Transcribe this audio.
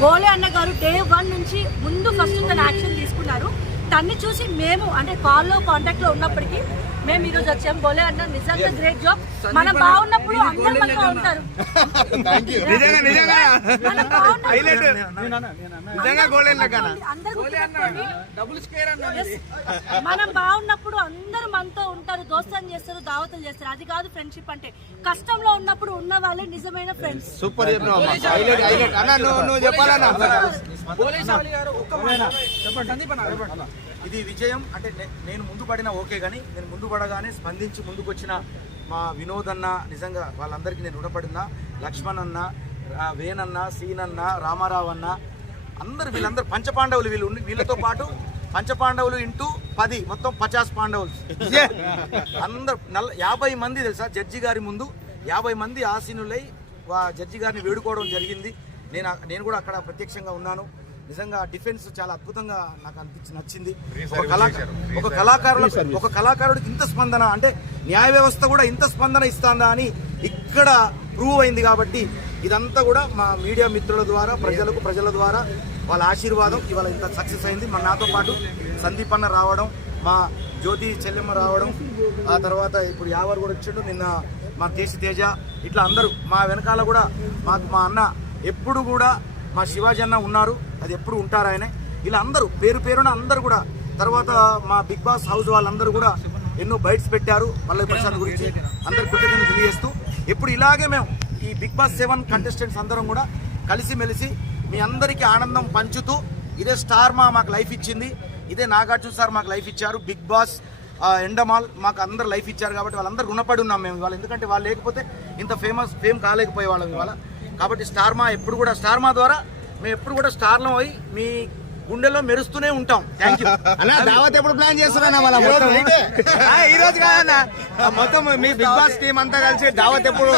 బోలే అన్న గారు day one నుంచి ముందు ఫస్ట్ తన యాక్షన్ తన్ని చూసి మేము అంటే కాల్లో కాంటాక్ట్లో ఉన్నప్పటికీ మేము ఈ రోజు వచ్చాం. బోలే అన్న నిజంగా గ్రేట్ జాబ్ మనం బాగున్నప్పుడు అందరు మనతో ఉంటారు. నిజంగా నిజంగా. మనం బాగున్నప్పుడు అందరూ మనతో ఉంటారు దోస్తాన్ని చేస్తారు దావతులు చేస్తారు. అది కాదు ఫ్రెండ్షిప్ అంటే కష్టంలో ఉన్నప్పుడు ఉన్న వాళ్ళే నిజమైన ఫ్రెండ్స్ సూపర్ చెప్పాలన్నా. ఇది విజయం అంటే నేను ముందు పడినా ఓకే కానీ నేను ముందు పడగానే స్పందించి ముందుకు వచ్చిన మా వినోద్ అన్న నిజంగా వాళ్ళందరికీ నేను రుణపడినా లక్ష్మణ్ అన్న ఆ, వేణ్ అన్న సీన్ అన్న రామారావు అన్న అందరు వీళ్ళందరూ పంచపాండవులు వీళ్ళు వీళ్ళతో పాటు పంచపాండవులు ఇంటూ పది మొత్తం పచాస్ పాండవులు. అందరు నల్ల యాభై మంది తెలుసా జడ్జి గారి ముందు? యాభై మంది ఆసీనులై వా జడ్జి గారిని వేడుకోవడం జరిగింది. నేను నేను కూడా అక్కడ ప్రత్యక్షంగా ఉన్నాను. నిజంగా డిఫెన్స్ చాలా అద్భుతంగా నాకు అనిపించి నచ్చింది. ఒక కళాకారు ఒక కళాకారుల ఒక కళాకారుడికి ఇంత స్పందన అంటే న్యాయ వ్యవస్థ కూడా ఇంత స్పందన ఇస్తుందా అని ఇక్కడ ప్రూవ్ అయింది కాబట్టి ఇదంతా కూడా మా మీడియా మిత్రుల ద్వారా ప్రజలకు ప్రజల ద్వారా వాళ్ళ ఆశీర్వాదం ఇవాళ ఇంత సక్సెస్ అయింది. మా నాతో పాటు సందీప్ అన్న రావడం మా జ్యోతి చెల్లెమ్మ రావడం ఆ తర్వాత ఇప్పుడు యావర్ కూడా వచ్చిండు. నిన్న మా కేసి తేజ ఇట్లా అందరూ మా వెనకాల కూడా మాకు మా అన్న ఎప్పుడు కూడా మా శివాజీ అన్న ఉన్నారు. అది ఎప్పుడు ఉంటారు ఆయన. ఇలా అందరూ పేరు పేరున అందరూ కూడా తర్వాత మా బిగ్ బాస్ హౌస్ వాళ్ళందరూ కూడా ఎన్నో బైట్స్ పెట్టారు పల్లవి ప్రసాద్ గురించి. అందరు కృతజ్ఞతలు తెలియజేస్తూ ఎప్పుడు ఇలాగే మేము ఈ బిగ్ బాస్ సెవెన్ కంటెస్టెంట్స్ అందరం కూడా కలిసిమెలిసి మీ అందరికీ ఆనందం పంచుతూ ఇదే స్టార్ మా మాకు లైఫ్ ఇచ్చింది. ఇదే నాగార్జున సార్ మాకు లైఫ్ ఇచ్చారు. బిగ్ బాస్ ఎండమాల్ మాకు అందరు లైఫ్ ఇచ్చారు కాబట్టి వాళ్ళందరూ రుణపడి ఉన్నాం మేము ఇవాళ. ఎందుకంటే వాళ్ళు లేకపోతే ఇంత ఫేమస్ ఫేమ్ కాలేకపోయే వాళ్ళం ఇవాళ. కాబట్టి స్టార్ మా ఎప్పుడు కూడా స్టార్ మా ద్వారా మేము ఎప్పుడు కూడా స్టార్లో అయి మీ గుండెల్లో మెరుస్తూనే ఉంటాం. థ్యాంక్ యూ అన్న దావత్ ఎప్పుడు ప్లాన్ చేస్తారన్న వాళ్ళ మొత్తం? ఆ, ఈ రోజు కాదన్న. మొత్తం మీ బిగ్ బాస్ టీం అంతా కలిసి దావత్ ఎప్పుడు